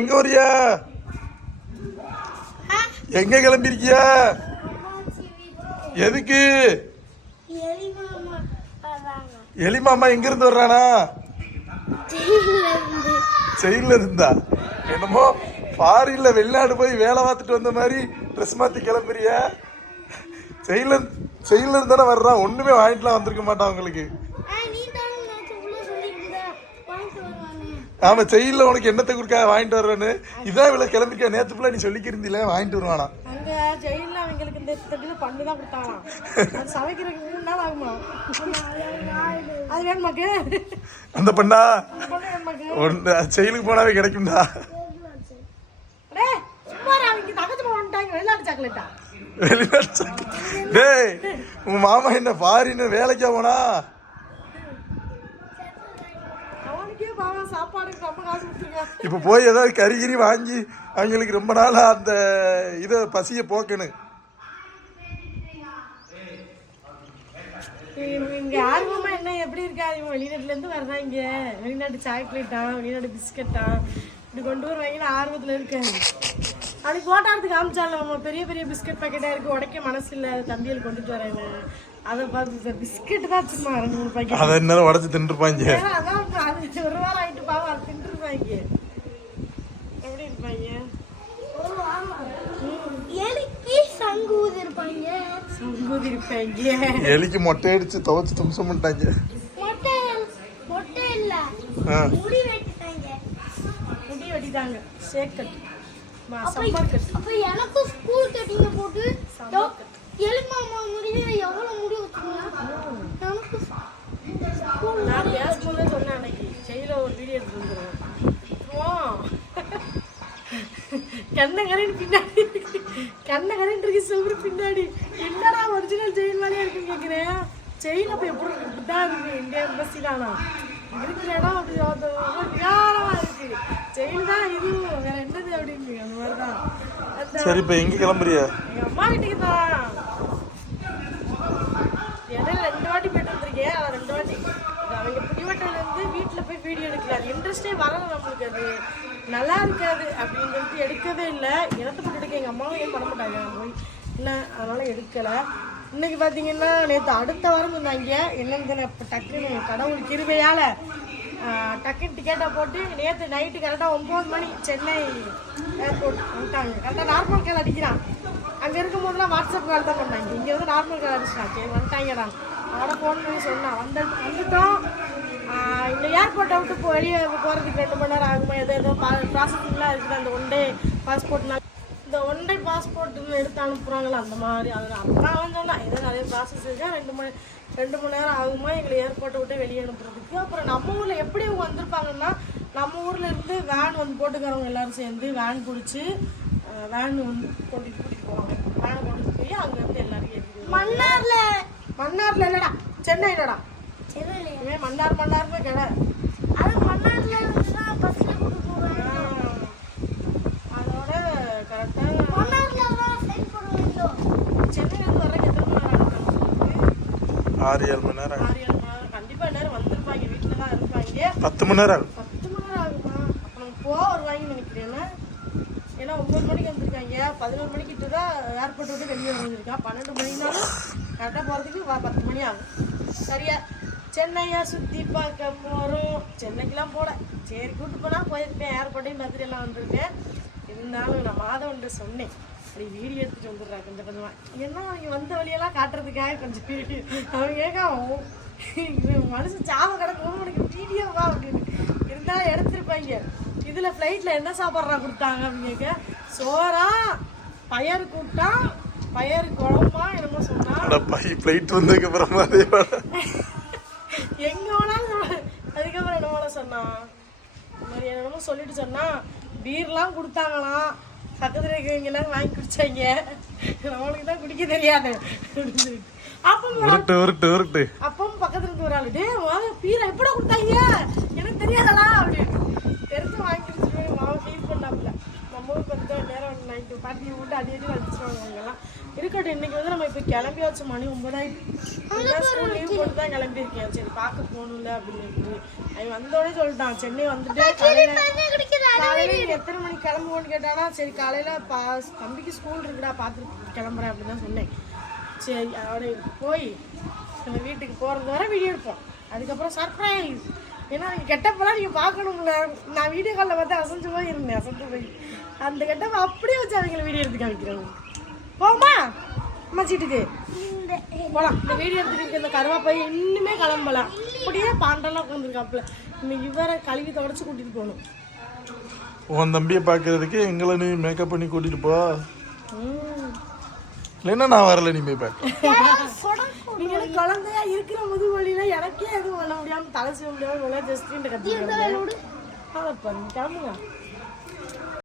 எங்க வரியா? எங்க கிளம்பிருக்கியா? எதுக்கு? எலிமாமா எங்க இருந்து வர்றானா? செயல இருந்தா. என்னமோ ஃபாரின்ல வெளிநாடு போய் வேலை பார்த்துட்டு வந்த மாதிரி ட்ரெஸ் மாத்தி கிளம்புறியா? செயல செயல இருந்தானே வர்றான் ஒண்ணுமே வாங்கிட்டுலாம் வந்திருக்க மாட்டான் உங்களுக்கு ஆமா செயல உனக்கு என்னத்தை கொடுக்க வாங்கிட்டு வருவேன்னு? இதான் இவ்வளவு கிளம்பிக்க நேத்து ஃபுல்லா நீ சொல்லிக்கிருந்தில வாங்கிட்டு வருவானா? அங்க ஜெயில அவங்களுக்கு இந்த தட்டில பண்ணு தான் கொடுத்தாங்களாம். அது சமைக்கிறதுக்கு மூணு நாள் ஆகுமா? அது வேணுமாக்கு அந்த பண்ணா? ஒன்று செயலுக்கு போனாவே கிடைக்கும்டா. வெளிநாட்டு. டேய் உன் மாமா என்ன ஃபாரின் வேலைக்கா போனா? அவனுக்கே பாவம் சாப்பாடுக்கு ரொம்ப காசு கொடுத்துருங்க. இப்ப போய் ஏதாவது கறி கிரி வாங்கி அவங்களுக்கு ரொம்ப நாளா அந்த இதை பசிய போக்கணும் இவங்க இங்க ஆர்வமா என்ன எப்படி இருக்காது இவன் வெளிநாட்டுல இருந்து வர்றாங்க வெளிநாட்டு சாக்லேட்டா வெளிநாட்டு பிஸ்கட்டா இப்படி கொண்டு வருவாங்கன்னு ஆர்வத்துல இருக்காரு அப்படி போட்டாரத்துக்கு காமிச்சால நம்ம பெரிய பெரிய பிஸ்கட் பாக்கெட்டா இருக்கு. உடைக்க மனசு இல்ல. தம்பியில் கொண்டுட்டு வரேன்னு. அதை பார்த்து பிஸ்கட் தான் சும்மா ரெண்டு மூணு பாக்கெட் அதை என்ன உடச்சு தின்றுப்பாங்க அதான் அது ஒரு வாரம் ஆயிட்டு பாவம் அது தின்றுருப்பாங்க. எப்படி இருப்பாங்க? எலிக்கு சங்கு ஊதிருப்பாங்க. சங்கூதி இருப்பாங்க எலிக்கு மொட்டை அடிச்சு துவைச்சு தும்சம் பண்ணிட்டாங்க. மொட்டை மொட்டை இல்ல. ஆ. முடி வெட்டிட்டாங்க. முடி வெட்டிட்டாங்க. ஷேக் கட் சம்மர் கட் அப்ப எனக்கும் ஸ்கூல் கட்டிங்க போட்டு எலி மாமா முடிய எவ்வளவு முடி வச்சுக்கோங்க எனக்கு ஸ்கூல் நான் பேசும்போதே சொன்னேன் அன்னைக்கு செயல ஒரு வீடியோ எடுத்து வந்துருவோம் கண்ணகரின் பின்னாடி. கண்ணகரின் இருக்கு சுவரு பின்னாடி. என்னடா ஒரிஜினல் செயின் மாதிரியா இருக்குன்னு கேட்குறேன் செயின் அப்போ எப்படி இருக்கு? இப்படிதான் இருக்கு. இந்தியா எம்பசி தானா? இருக்கிற இடம் அப்படி விகாரமா இருக்கு. செயின் தான் இது. வேற என்னது அப்படின்னு அந்த மாதிரி தான் அந்த சரி இப்ப எங்க கிளம்புறிய? எங்க அம்மா வீட்டுக்கு தான் இடையில ரெண்டு வாட்டி போயிட்டு வந்திருக்கேன். அதை ரெண்டு வாட்டி. அவங்க பிடிவட்டையில இருந்து வீட்டுல போய் வீடியோ எடுக்கல அது இன்ட்ரெஸ்டே வரல நம்மளுக்கு அது. நல்லா இருக்காது அப்படின்னு சொல்லிட்டு எடுக்கவே இல்லை. இடத்த போட்டு எடுக்க எங்கள் அம்மாவும் ஏன் பண்ண மாட்டாங்க? போய் என்ன அதனால் எடுக்கலை. இன்னைக்கு பார்த்தீங்கன்னா நேற்று அடுத்த வாரம் இருந்தாங்க என்னென்னு இப்போ டக்குன்னு கடவுள் கிருபையால டக்குன்னு டிக்கெட்டை போட்டு நேற்று நைட்டு கரெக்டாக ஒம்பது மணி சென்னை ஏர்போர்ட் வந்துட்டாங்க. கரெக்டாக நார்மல் கால் அடிக்கிறான். அங்கே இருக்கும் போதெல்லாம் வாட்ஸ்அப் கால் தான் பண்ணாங்க. இங்கே வந்து நார்மல் கால் அடிச்சிட்டான். சரி வந்துட்டாங்கடா. அவனை ஃபோன் பண்ணி சொன்னான். வந்து வந்துட்டோம். இந்த ஏர்போர்ட்டை விட்டு இப்போ வெளியே போகிறதுக்கு ரெண்டு மணி நேரம் ஆகுமா? ஏதோ ஏதோ ப்ராசஸிங்லாம் இருக்குது. அந்த ஒன் டே பாஸ்போர்ட்லாம் இந்த ஒன் டே பாஸ்போர்ட்னு எடுத்து அனுப்புகிறாங்களா அந்த மாதிரி. அதில் அப்புறம் சொன்னான் ஏதோ நிறைய ப்ராசஸ் இருக்கா? ரெண்டு மணி ரெண்டு மணி நேரம் ஆகுமா? எங்களை ஏர்போர்ட்டை விட்டு வெளியே அனுப்புறதுக்கு. அப்புறம் நம்ம ஊரில் எப்படி இவங்க வந்திருப்பாங்கன்னா நம்ம ஊர்ல இருந்து வேன் வந்து போட்டுக்கிறவங்க எல்லாரும் சேர்ந்து வேன் பிடிச்சி வேன் வந்து கொண்டுட்டு கூட்டிட்டு போவாங்க. வேனை கொண்டுட்டு போய் அங்கேருந்து எல்லாரும் மன்னார்ல. மன்னார்ல இல்லடா சென்னையிலடா சென்னையில இவன் மன்னார் மன்னார்னு கடை அது மன்னார்ல இருந்து தான் பஸ்ல கூட்டு போவேன் அதோட கரெக்டாக மன்னார்ல தான் எத்தனை மணி நேரம் ஆகும்? ஆறு ஏழு மணி நேரம் ஆறு ஏழு மணி நேரம். கண்டிப்பா எல்லாரும் வந்திருப்பாங்க வீட்டுல தான் இருப்பாங்க. பத்து மணி நேரம் ஆகும். பத்து மணி நேரம் ஆகுமா? அப்ப நம்ம போக வருவாங்கன்னு நினைக்கிறேன் ஏன்னா ஒன்பது மணிக்கு வந்திருக்காங்க. பதினோரு மணிக்கிட்ட தான் ஏர்போர்ட் விட்டு வெளியே வந்திருக்கா. பன்னெண்டு மணினாலும் கரெக்டாக போகிறதுக்கு பத்து மணி ஆகும். சரியா? சென்னையாக சுற்றி பார்க்க போகிறோம் சென்னைக்கெலாம் போல. சரி கூட்டு போனால் போயிருப்பேன். ஏர்போர்ட்டையும் மதுரையெல்லாம் வந்திருக்கேன் இருந்தாலும் நான் மாதவன்ட்டு சொன்னேன். அப்படி வீடியோ எடுத்துட்டு வந்துடுறா கொஞ்சம் கொஞ்சமாக என்ன அவங்க வந்த வழியெல்லாம் காட்டுறதுக்காக கொஞ்சம் வீடியோ. அவங்க கேட்காம இவன் மனுஷன் சாவ கிடக்கும் உனக்கு வீடியோவா அப்படின்னு. இருந்தாலும் எடுத்துருப்பாங்க. இதில் ஃப்ளைட்டில் என்ன சாப்பாடுறா கொடுத்தாங்க அப்படிங்க சோறா பயர் கூட்டா பயர் குழம்பா என்னமோ சொன்னா. ஃப்ளைட் வந்ததுக்கு அப்புறமா அதே வேலை. எங்க வேணாலும் சொல்லு. அதுக்கப்புறம் என்ன வேணா சொன்னான் இந்த மாதிரி என்னமோ சொல்லிட்டு சொன்னா பீர்லாம் கொடுத்தாங்களாம். பக்கத்துல இருக்கிறவங்க எல்லாரும் வாங்கி குடிச்சாங்க. நம்மளுக்கு தான் குடிக்க தெரியாது. அப்படின்னு சொல்லிட்டு. அப்போ உருட்டு உருட்டு உருட்டு. அப்பவும் பக்கத்துல இருந்து ஒரு ஆளு டே பீரை எப்படா கொடுத்தாங்க எனக்கு தெரியாதடா அப்படின்னு தெரிஞ்சு வாங்கி குடிச்சிட்டு மாவு ஃபீல் பண்ணாப்புல நம்ம ஊருக்கு வந்து நேரம் நைட்டு பாட்டி விட்டு அடி அடி அடிச்சிருவாங்க அவங்கெல்லாம் இருக்கட்டும் இன்னைக்கு வந்து நம்ம வச்ச மணி ஸ்கூல் லீவ் போட்டு தான் கிளம்பியிருக்கேன். சரி பார்க்க போகணும்ல அப்படின்னு சொல்லிட்டு அவன் வந்தோடனே சொல்லிட்டான். சென்னை வந்துட்டு காலையில எத்தனை மணிக்கு கிளம்புவோன்னு கேட்டானா சரி காலையில பா தம்பிக்கு ஸ்கூல் இருக்குடா பார்த்துட்டு கிளம்புறேன் அப்படின்னு தான் சொன்னேன். சரி அதோட போய் நம்ம வீட்டுக்கு போகிறது வரை வீடியோ எடுப்போம். அதுக்கப்புறம் சர்ப்ரைஸ் ஏன்னா நீங்கள் கெட்டப்பெல்லாம் நீங்கள் பார்க்கணும்ல. நான் வீடியோ காலில் பார்த்து அசைஞ்சு போய் இருந்தேன் அசைஞ்சு போய் அந்த கெட்டப்ப அப்படியே வச்சு அவங்கள வீடியோ எடுத்து காமிக்கிறாங்க போமா அம்மா சீட்டுக்கு போலாம். இந்த வீடியோ எடுத்துட்டு இந்த கருவாப்பை இன்னுமே கிளம்பலாம். அப்படியே பாண்டெல்லாம் உட்காந்துருக்காப்புல இன்னைக்கு இவரை கழுவி தொடச்சு கூட்டிட்டு போகணும். உன் தம்பியை பார்க்கறதுக்கு எங்களை நீ மேக்கப் பண்ணி கூட்டிட்டு போ. ம். இல்லைன்னா நான் வரல நீ போய் பார்க்க குழந்தையா இருக்கிற முதுகு வலியில எனக்கே எதுவும் பண்ண முடியாம தலை செய்ய முடியாம ஜஸ்ட் கிளம்புங்க